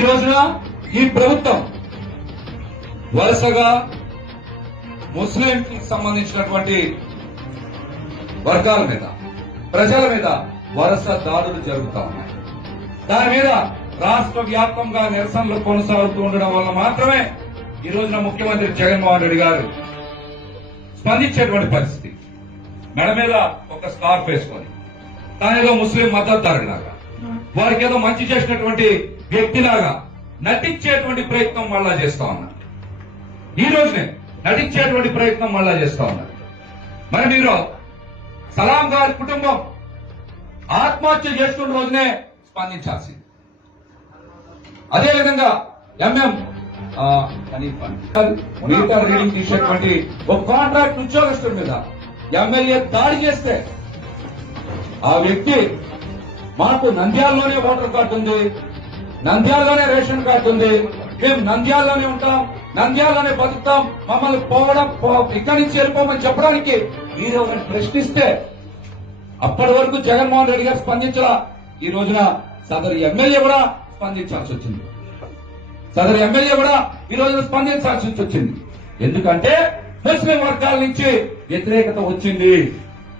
ఈ రోజున ఈ ప్రభుత్వం వరుసగా ముస్లిం కి సంబంధించినటువంటి వర్గాల మీద, ప్రజల మీద వరుస దాడులు జరుగుతా ఉన్నాయి. దాని మీద రాష్ట్ర వ్యాప్తంగా నిరసనలు కొనసాగుతూ ఉండడం వల్ల మాత్రమే ఈ రోజున ముఖ్యమంత్రి జగన్మోహన్ రెడ్డి గారు స్పందించేటువంటి పరిస్థితి. మెడ మీద ఒక స్కార్ఫ్ వేసుకొని తానేదో ముస్లిం మద్దతుదారులాగా, వారికి ఏదో మంచి చేసినటువంటి వ్యక్తిలాగా నటించేటువంటి ప్రయత్నం మళ్ళా చేస్తా ఉన్నారు. ఈ రోజునే నటించేటువంటి ప్రయత్నం మళ్ళా చేస్తా ఉన్నారు. మరి మీరు సలాం గారి కుటుంబం ఆత్మహత్య చేసుకున్న రోజునే స్పందించాల్సింది. అదేవిధంగా ఎంఎం మీటర్ రీడింగ్ తీసేటువంటి ఒక కాంట్రాక్ట్ ఉద్యోగస్తుల మీద ఎమ్మెల్యే దాడి చేస్తే ఆ వ్యక్తి మాకు నంద్యాలలోనే ఓటర్ కార్డు ఉంది, నంద్యాలలోనే రేషన్ కార్డు ఉంది, మేము నంద్యాలలోనే ఉంటాం, నంద్యాలలోనే బతుకుతాం, మమ్మల్ని ఇక్కడి నుంచి వెళ్ళిపోమని చెప్పడానికి మీరు ఒకరిని ప్రశ్నిస్తే అప్పటి వరకు జగన్మోహన్ రెడ్డి గారు స్పందించరా. ఈ రోజున సదరు ఎమ్మెల్యే కూడా స్పందించాల్సి వచ్చింది. సదరు ఎమ్మెల్యే కూడా ఈ రోజున స్పందించాల్సి వచ్చింది. ఎందుకంటే ముస్లిం వర్గాల నుంచి వ్యతిరేకత వచ్చింది.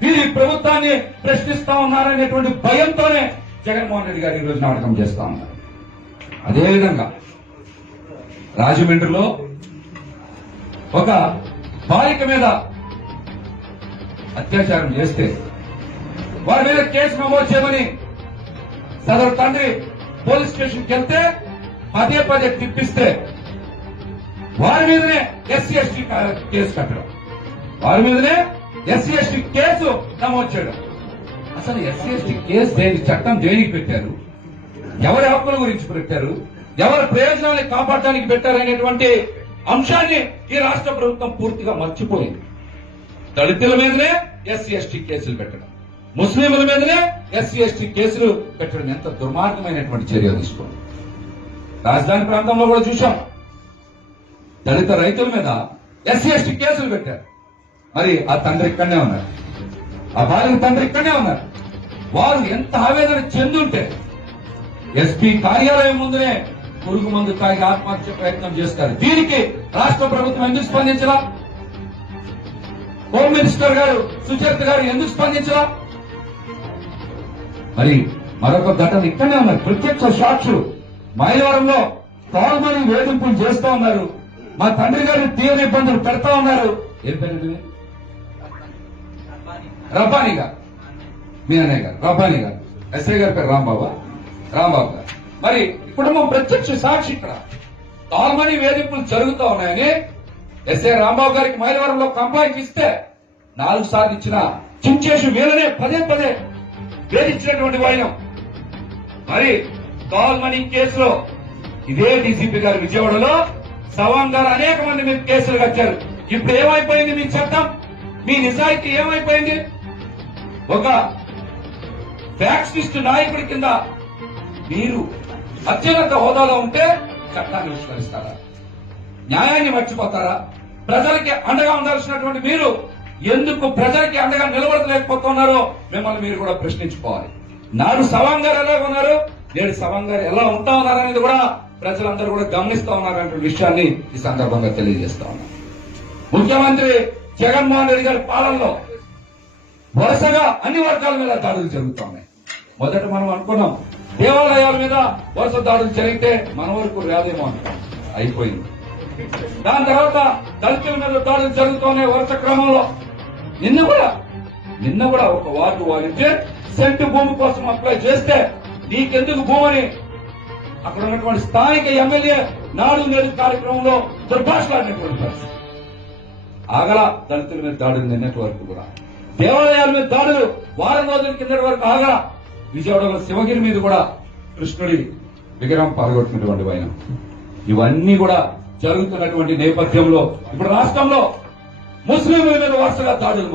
వీరి ప్రభుత్వాన్ని ప్రశ్నిస్తా ఉన్నారనేటువంటి భయంతోనే జగన్మోహన్ రెడ్డి గారు ఈ రోజు నాటకం చేస్తా ఉన్నారు. అదేవిధంగా రాజమండ్రిలో ఒక బాలిక మీద అత్యాచారం చేస్తే వారి మీద కేసు నమోదు చేయమని సదరు తండ్రి పోలీస్ స్టేషన్కి వెళ్తే పదే పదే తిప్పిస్తే వారి మీదనే ఎస్సీ ఎస్టీ కేసు కట్టడం, వారి మీదనే ఎస్సీ ఎస్టీ కేసు నమోదు చేయడం. అసలు ఎస్సీ ఎస్టీ కేసు చట్టం దేనికి పెట్టారు, ఎవరి హక్కుల గురించి పెట్టారు, ఎవరి ప్రయోజనాన్ని కాపాడడానికి పెట్టారనేటువంటి అంశాన్ని ఈ రాష్ట్ర ప్రభుత్వం పూర్తిగా మర్చిపోయింది. దళితుల మీదనే ఎస్సీ ఎస్టీ కేసులు పెట్టడం, ముస్లింల మీదనే ఎస్సీ ఎస్టీ కేసులు పెట్టడం ఎంత దుర్మార్గమైనటువంటి చర్యలు తీసుకోండి. రాజధాని ప్రాంతంలో కూడా చూశాం, దళిత రైతుల మీద ఎస్సీ ఎస్టీ కేసులు పెట్టారు. మరి ఆ తండ్రి ఇక్కడనే ఉన్నారు, ఆ బాలిక తండ్రి ఇక్కడనే ఉన్నారు. వారు ఎంత ఆవేదన చెందుంటే ఎస్పీ కార్యాలయం ముందునే పురుగు మందు తాగి ఆత్మహత్య ప్రయత్నం చేస్తారు. దీనికి రాష్ట్ర ప్రభుత్వం ఎందుకు స్పందించరా? హోమ్ మినిస్టర్ గారు సుచరిత గారు ఎందుకు స్పందించరా? మరి మరొక ఘటన ఇక్కడనే ఉన్నారు, ప్రత్యక్ష సాక్షులు మైలవరంలో తాగుమని వేధింపులు చేస్తా ఉన్నారు. మా తండ్రి గారిని తీవ్ర ఇబ్బందులు పెడతా ఉన్నారు. ఏం పేరు? రబ్బానీ గారు, మీ అన్నయ్య గారు రబ్బానీ గారు, ఎస్ఐ గారి పేరు రాంబాబు గారు. మరి కుటుంబం ప్రత్యక్ష సాక్షి. ఇక్కడ తాగుమని వేధింపులు జరుగుతూ ఉన్నాయని ఎస్ఐ రాంబాబు గారికి మైలవరంలో కంప్లైంట్ ఇస్తే 4 సార్లు ఇచ్చిన చించేసి వీళ్ళనే పదే పదే వేధించినటువంటి వైనం. మరి తాగుమని కేసులో ఇదే డీసీపీ గారు విజయవాడలో సవాంగ్ గారు అనేక మంది మీద కేసులు కట్టారు. ఇప్పుడు ఏమైపోయింది మీ చట్టం, మీ నిజాయితీ ఏమైపోయింది? ఒక ఫ్యాక్షనిస్ట్ నాయకుడి కింద మీరు అత్యున్నత హోదాలో ఉంటే చట్టాన్ని విస్మరిస్తారా? న్యాయాన్ని మర్చిపోతారా? ప్రజలకి అండగా ఉండాల్సినటువంటి మీరు ఎందుకు ప్రజలకి అండగా నిలబడలేకపోతున్నారో మిమ్మల్ని మీరు కూడా ప్రశ్నించుకోవాలి. నాడు సవాంగ్ గారు ఎలా ఉన్నారు, నేడు సవాంగ్ గారు ఎలా ఉంటా ఉన్నారనేది కూడా ప్రజలందరూ కూడా గమనిస్తా ఉన్నారనే విషయాన్ని ఈ సందర్భంగా తెలియజేస్తా ఉన్నారు. ముఖ్యమంత్రి జగన్మోహన్ రెడ్డి గారి పాలనలో వరుసగా అన్ని వర్గాల మీద దాడులు జరుగుతున్నాయి. మొదట మనం అనుకున్నాం దేవాలయాల మీద వరుస దాడులు జరిగితే మన వరకు రాదేమో అనుకున్నాం, అయిపోయింది. దాని తర్వాత దళితుల మీద దాడులు జరుగుతున్నాయి వరుస క్రమంలో. నిన్న కూడా ఒక వార్డు వారిచ్చే సెంటు భూమి కోసం అప్లై చేస్తే నీకెందుకు భూమని అక్కడ ఉన్నటువంటి స్థానిక ఎమ్మెల్యే నాడు నేడు కార్యక్రమంలో దుర్భాషలాడినటువంటి పరిస్థితి. ఆగల దళితుల మీద దాడులు నిన్నటి వరకు కూడా, దేవాలయాల మీద దాడులు వారం రోజుల కిందటి వరకు ఆగల. విజయవాడలో శివగిరి మీద కూడా కృష్ణుడి విగ్రహం పాల్గొట్టినటువంటి వైనం. ఇవన్నీ కూడా జరుగుతున్నటువంటి నేపథ్యంలో ఇప్పుడు రాష్ట్రంలో ముస్లింల మీద వరుసగా దాడులు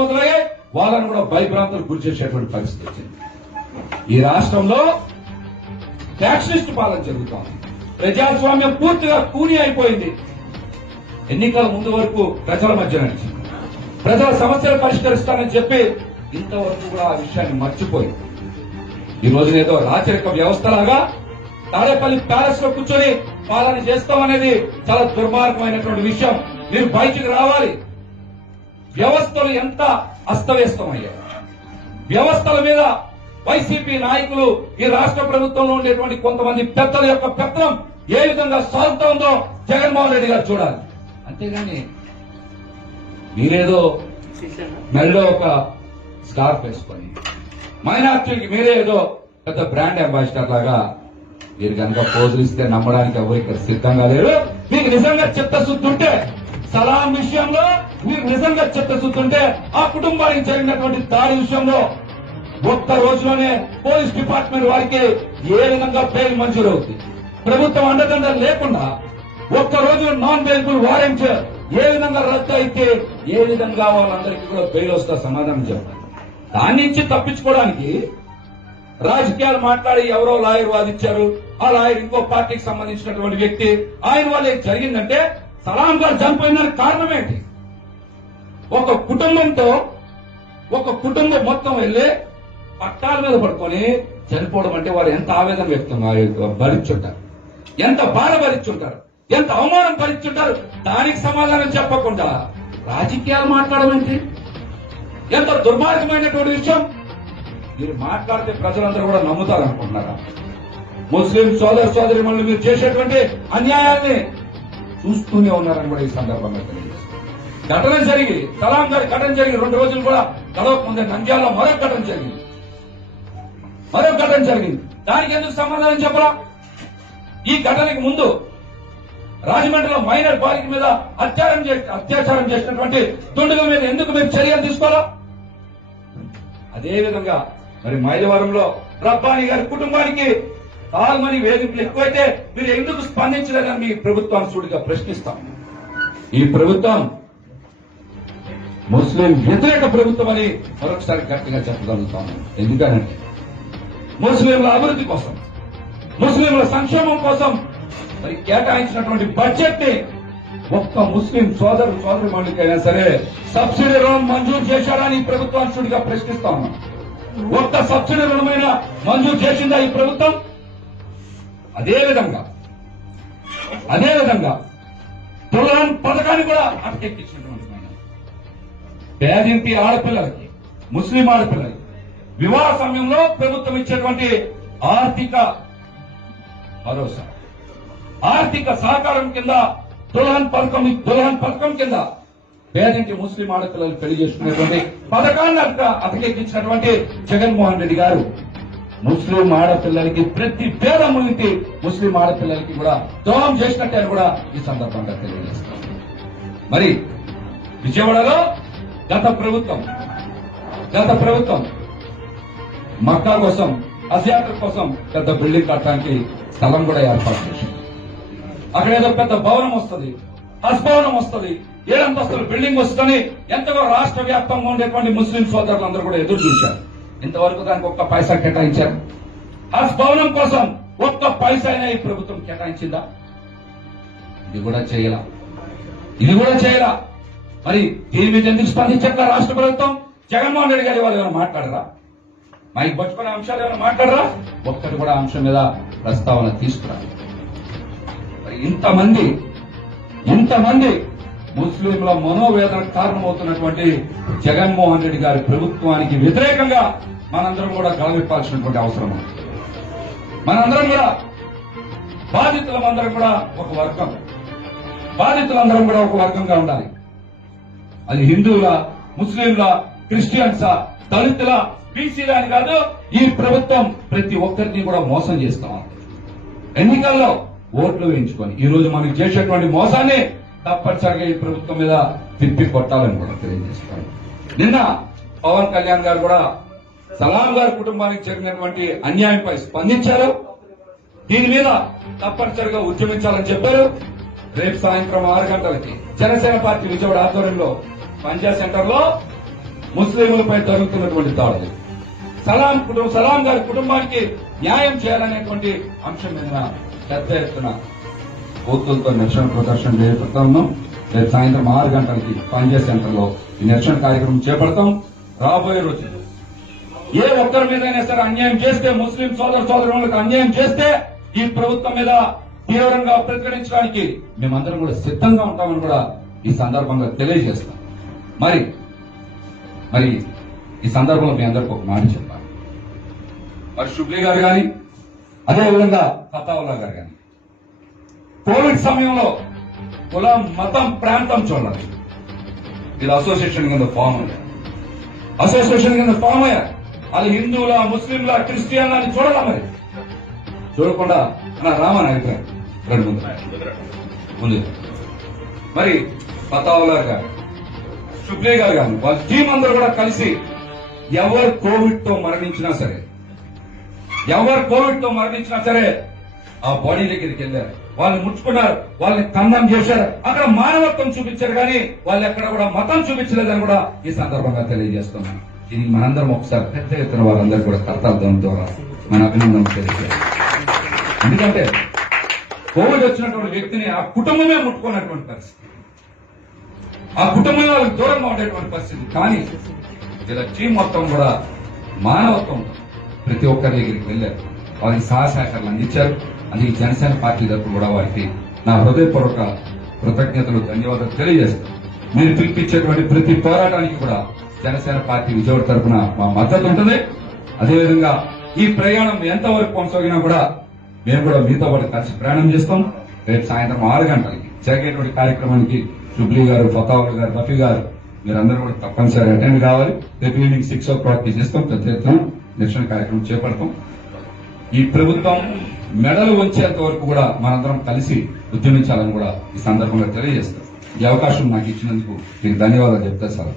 మొదలయ్యాయి. వాళ్ళను కూడా భయభ్రాంతులకు గురి చేసేటువంటి పరిస్థితి వచ్చింది. ఈ రాష్ట్రంలో ఫ్యాక్షనిస్ట్ పాలన జరుగుతోంది. ప్రజాస్వామ్యం పూర్తిగా కూని అయిపోయింది. ఎన్నికల ముందు వరకు ప్రజల మధ్య నడిచింది. ప్రజల సమస్యలు పరిష్కరిస్తానని చెప్పి ఇంతవరకు కూడా ఆ విషయాన్ని మర్చిపోయింది. ఈ రోజున ఏదో రాచరిక వ్యవస్థలాగా తాడేపల్లి ప్యాలెస్ లో కూర్చొని పాలన చేస్తాం అనేది చాలా దుర్మార్గమైనటువంటి విషయం. మీరు బయటికి రావాలి. వ్యవస్థలు ఎంత అస్తవ్యస్తమయ్యాయి. వ్యవస్థల మీద వైసీపీ నాయకులు, ఈ రాష్ట్ర ప్రభుత్వంలో ఉండేటువంటి కొంతమంది పెద్దల యొక్క పెత్తనం ఏ విధంగా సాగుతోందో జగన్మోహన్ రెడ్డి గారు చూడాలి. అంతేగాని మీరేదో మెడలో ఒక స్కార్ఫ్ వేసుకొని మైనార్టీకి మీరే ఏదో పెద్ద బ్రాండ్ అంబాసిడర్ లాగా మీరు కనుక పోజులు ఇస్తే నమ్మడానికి ఎవరు ఇక్కడ సిద్ధంగా లేరు. మీకు నిజంగా చిత్తశుద్ధి ఉంటే, సలాం విషయంలో మీకు నిజంగా చిత్తశుద్ధి ఉంటే, ఆ కుటుంబానికి జరిగినటువంటి దాడి విషయంలో ఒక్క రోజులోనే పోలీస్ డిపార్ట్మెంట్ వారికి ఏ విధంగా బెయిల్ మంజూరు అవుతుంది, ప్రభుత్వం అండదండలు లేకుండా ఒక్క రోజు నాన్ బెయిలబుల్ వారెంట్ ఏ విధంగా రద్దు అయితే ఏ విధంగా వాళ్ళందరికీ కూడా బెయిల్ వస్తా సమాధానం చెప్పాలి. దాని నుంచి తప్పించుకోవడానికి రాజకీయాలు మాట్లాడి ఎవరో లాయర్ వాదించారు, ఆ లాయర్ ఇంకో పార్టీకి సంబంధించినటువంటి వ్యక్తి, ఆయన వల్ల ఏం జరిగిందంటే సలాం గారు చనిపోయిందని కారణం ఏంటి? ఒక కుటుంబంతో ఒక కుటుంబం మొత్తం వెళ్లి పట్టాల మీద పడుకొని చనిపోవడం అంటే వారు ఎంత ఆవేదన వ్యక్తం భరించుంటారు, ఎంత బాధ భరించుంటారు, ఎంత అవమానం భరించుంటారు. దానికి సమాధానం చెప్పకుండా రాజకీయాలు మాట్లాడడం ఏంటి? ఎంత దుర్మార్గమైనటువంటి విషయం. మీరు మాట్లాడితే ప్రజలందరూ కూడా నమ్ముతారనుకుంటున్నారా? ముస్లిం సోదరి మళ్ళీ మీరు చేసేటువంటి అన్యాయాన్ని చూస్తూనే ఉన్నారని కూడా ఈ సందర్భంగా తెలియజేస్తారు. ఘటన జరిగి సలాం గారి ఘటన జరిగి 2 రోజులు కూడా గడవక ముందే నంద్యాలలో మరొక ఘటన జరిగింది. దానికి ఎందుకు సమాధానం చెప్పరా? ఈ ఘటనకి ముందు రాజమండ్రిలో మైనర్ బాలిక మీద అత్యాచారం చేసినటువంటి దుండగుల మీద ఎందుకు మీరు చర్యలు తీసుకోవాలా? అదేవిధంగా మరి మైలవరంలో రబ్బానీ గారి కుటుంబానికి కాల్మని వేధింపులు ఎక్కువైతే మీరు ఎందుకు స్పందించలేదని మీ ప్రభుత్వాన్ని సూటిగా ప్రశ్నిస్తాం. ఈ ప్రభుత్వం ముస్లిం వ్యతిరేక ప్రభుత్వం అని మరొకసారి గట్టిగా చెప్పగలుగుతాము. ఎందుకనంటే ముస్లింల అభివృద్ధి కోసం, ముస్లింల సంక్షేమం కోసం మరి కేటాయించినటువంటి బడ్జెట్ ని ఒక్క ముస్లిం సోదరుమణులకైనా సరే సబ్సిడీ రుణం మంజూరు చేశారని ఈ ప్రభుత్వాన్ని సూటిగా ప్రశ్నిస్తా ఉన్నాం. ఒక్క సబ్సిడీ రుణమైన మంజూరు చేసిందా ఈ ప్రభుత్వం? అదేవిధంగా తులాన్ పథకాన్ని కూడా అటకెక్కించినటువంటి పేదింటి ఆడపిల్లలకి, ముస్లిం ఆడపిల్లలకి వివాహ సమయంలో ప్రభుత్వం ఇచ్చేటువంటి ఆర్థిక భరోసా, ఆర్థిక సహకారం కింద తులాన్ పథకం కింద పేదింటి ముస్లిం ఆడపిల్లలు పెళ్లి చేసుకునేటువంటి పథకాన్ని అటకెక్కించినటువంటి జగన్మోహన్ రెడ్డి గారు ముస్లిం ఆడపిల్లలకి, ప్రతి పేదమ్ములకి ముస్లిం ఆడపిల్లలకి కూడా దోహం చేసినట్టే కూడా ఈ సందర్భంగా తెలియజేస్తాం. మరి విజయవాడలో గత ప్రభుత్వం మక్కా కోసం, హజ్ యాత్ర కోసం పెద్ద బిల్డింగ్ కట్టడానికి స్థలం కూడా ఏర్పాటు చేసింది. అక్కడ ఏదో పెద్ద భవనం వస్తుంది, హజ్ భవనం వస్తుంది, 7 అంతస్తుల బిల్డింగ్ వస్తుందని ఎంతగా రాష్ట్ర వ్యాప్తంగా ఉండేటువంటి ముస్లిం సోదరులందరూ కూడా ఎదురు చూశారు. ఇంతవరకు దానికి ఒక్క పైసా కేటాయించారు? హజ్ భవనం కోసం ఒక్క పైసా అయినా ఈ ప్రభుత్వం కేటాయించిందా? ఇది కూడా చేయాల. మరి దీని మీద ఎందుకు స్పందించట్లా రాష్ట్ర ప్రభుత్వం? జగన్మోహన్ రెడ్డి గారి వాళ్ళు ఏమైనా మాట్లాడరా? మైక్ పట్టుకునే అంశాలు ఏమైనా మాట్లాడరా? ఒక్కటి కూడా అంశం మీద ప్రస్తావన తీసుకురా. మరి ఇంతమంది ముస్లింల మనోవేదనకు కారణమవుతున్నటువంటి జగన్మోహన్ రెడ్డి గారి ప్రభుత్వానికి వ్యతిరేకంగా మనందరం కూడా గళమెప్పాల్సినటువంటి అవసరం ఉంది. మనందరం కూడా బాధితులందరం కూడా ఒక వర్గంగా ఉండాలి. అది హిందువుల, ముస్లింల, క్రిస్టియన్సా, దళితుల, బీసీల అని కాదు. ఈ ప్రభుత్వం ప్రతి ఒక్కరిని కూడా మోసం చేస్తాం. ఎన్నికల్లో ఓట్లు వేయించుకొని ఈ రోజు మనకి చేసేటువంటి మోసాన్ని తప్పనిసరిగా ఈ ప్రభుత్వం మీద తిప్పి కొట్టాలని కూడా తెలియజేస్తారు. నిన్న పవన్ కళ్యాణ్ గారు కూడా సలాం గారి కుటుంబానికి జరిగినటువంటి అన్యాయంపై స్పందించారు. దీని మీద తప్పనిసరిగా ఉద్యమించాలని చెప్పారు. రేపు సాయంత్రం 6 గంటలకి జనసేన పార్టీ విజయవాడ ఆధ్వర్యంలో పంజా సెంటర్ లో ముస్లింలపై జరుగుతున్నటువంటి దాడులు, సలాం గారి కుటుంబానికి న్యాయం చేయాలనేటువంటి అంశం మీద పెద్ద ఎత్తున కోతులతో నిరసన ప్రదర్శన చేపడతాము. రేపు సాయంత్రం 6 గంటలకి పంజా సెంటర్ లో ఈ నిరసన కార్యక్రమం చేపడతాం. రాబోయే రోజుల్లో ఏ ఒక్కరి మీదైనా సరే అన్యాయం చేస్తే, ముస్లిం సోదరులకు అన్యాయం చేస్తే ఈ ప్రభుత్వం మీద తీవ్రంగా ప్రతిఘటించడానికి మేమందరం కూడా సిద్ధంగా ఉంటామని కూడా ఈ సందర్భంగా తెలియజేస్తాం. మరి ఈ సందర్భంలో మీ అందరికీ ఒక మాట చెప్పాలి. మరి షుబ్లీ గారు కానీ, అదేవిధంగా ఫతావుల్లా గారు కానీ కోవిడ్ సమయంలో కులం, మతం, ప్రాంతం చూడాలి. ఇది అసోసియేషన్ కింద ఫామ్ అయ్యారు. అసోసియేషన్ కింద ఫామ్ అయ్యారు. అది హిందువుల, ముస్లింల, క్రిస్టియన్ల అని చూడాలా? మరి చూడకుండా నా రామన్ అభిప్రాయం రెండు ముందు మరి ఫతావుల్లా గారు, షుబ్లీ గారు కానీ వాళ్ళ టీం అందరూ కూడా కలిసి ఎవరు కోవిడ్ తో మరణించినా సరే ఆ బాడీ దగ్గరికి వెళ్ళారు, వాళ్ళు ముట్టుకున్నారు, వాళ్ళని కందం చేశారు, అక్కడ మానవత్వం చూపించారు. కానీ వాళ్ళు ఎక్కడ కూడా మతం చూపించలేదని కూడా ఈ సందర్భంగా తెలియజేస్తున్నాను. దీనికి మనందరం ఒకసారి పెద్ద ఎత్తున వారందరూ కూడా కర్తార్థం ద్వారా మన అభినందన తెలియజేయాలి. ఎందుకంటే కోవిడ్ వచ్చినటువంటి వ్యక్తిని ఆ కుటుంబమే ముట్టుకున్నటువంటి పరిస్థితి, ఆ కుటుంబం వాళ్ళకి దూరంగా ఉండేటువంటి పరిస్థితి. కానీ ఇలా టీం మొత్తం కూడా మానవత్వం ప్రతి ఒక్కరి దగ్గరికి వెళ్ళారు, వారికి సహకారాలు అందించారు. అది జనసేన పార్టీ తరఫున కూడా వారికి నా హృదయపూర్వక కృతజ్ఞతలు, ధన్యవాదాలు తెలియజేస్తాను. మీరు పిలిపించేటువంటి ప్రతి పోరాటానికి కూడా జనసేన పార్టీ విజయవాడ తరఫున మా మద్దతు ఉంటుంది. అదేవిధంగా ఈ ప్రయాణం ఎంతవరకు కొనసాగినా కూడా మేము కూడా మీతో పాటు కలిసి ప్రయాణం చేస్తాం. రేపు సాయంత్రం 6 గంటలకి జరిగేటువంటి కార్యక్రమానికి షుబ్లీ గారు, ఫతావుల్లా గారు, రఫీ గారు మీరందరూ కూడా తప్పనిసరి అటెండ్ కావాలి. రేపు ఈవినింగ్ 6 o'clock చేస్తాం. పెద్ద ఎత్తున నిరసన కార్యక్రమం చేపడతాం. ఈ ప్రభుత్వం మెడలు వంచేంత వరకు కూడా మనందరం కలిసి ఉద్యమించాలని కూడా ఈ సందర్భంగా తెలియజేస్తాం. ఈ అవకాశం నాకు ఇచ్చినందుకు మీకు ధన్యవాదాలు చెప్తా సార్.